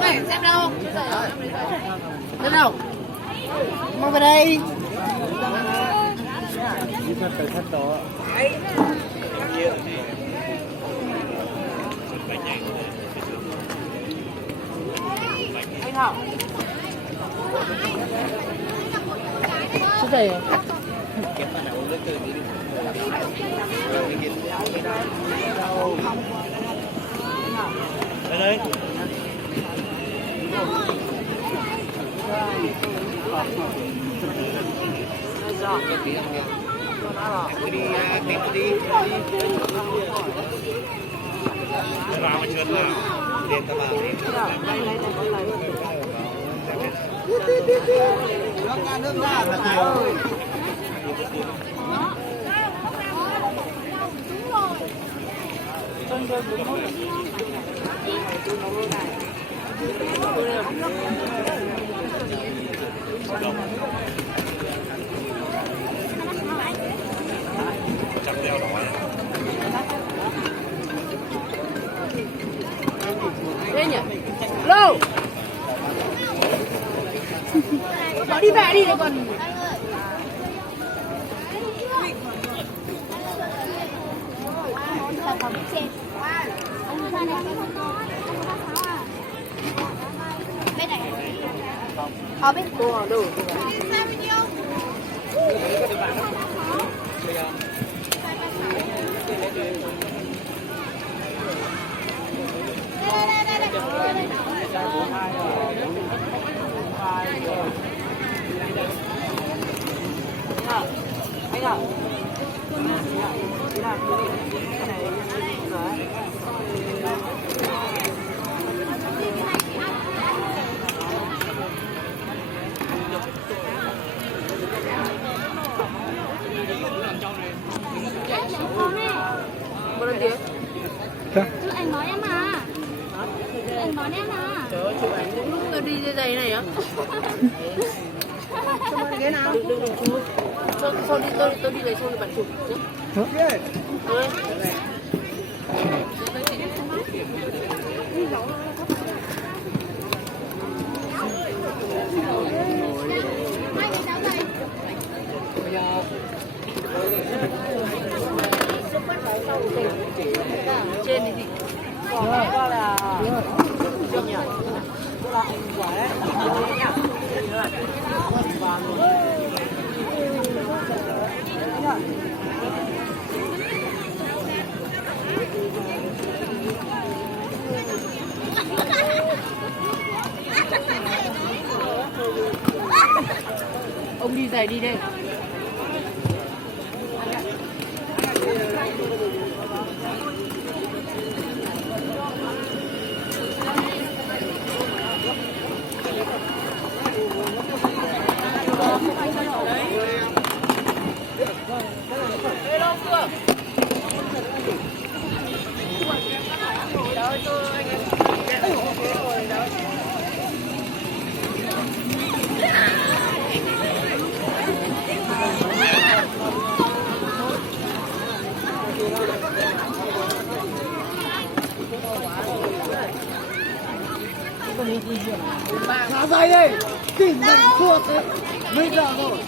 Mày xem đâu? Xem đâu? Mang về đây. Anh Thảo. Chú thầy. Đây. Vào mà trượt nào. Lên các bạn đi. Nước ra là nhiều. Chặt đeo đỏ. Đây nhỉ? Lô. Nó đi về đi lại còn. Ở bên của đủ. Anh ạ. Bao nhiêu tiền? Chụp ảnh đón em à? Chụp ảnh đón em à? Trời ơi, chụp ảnh lúc tôi đi dây giày này á. Cái nào? Sao đi tôi đi về xong rồi bạn chụp chứ? Trên thì còn đó là chưa nhỉ? Đó là anh quả đấy. Nhá. Ông đi giày đi đây. Thả dây đi, kìm mình thua bây giờ rồi.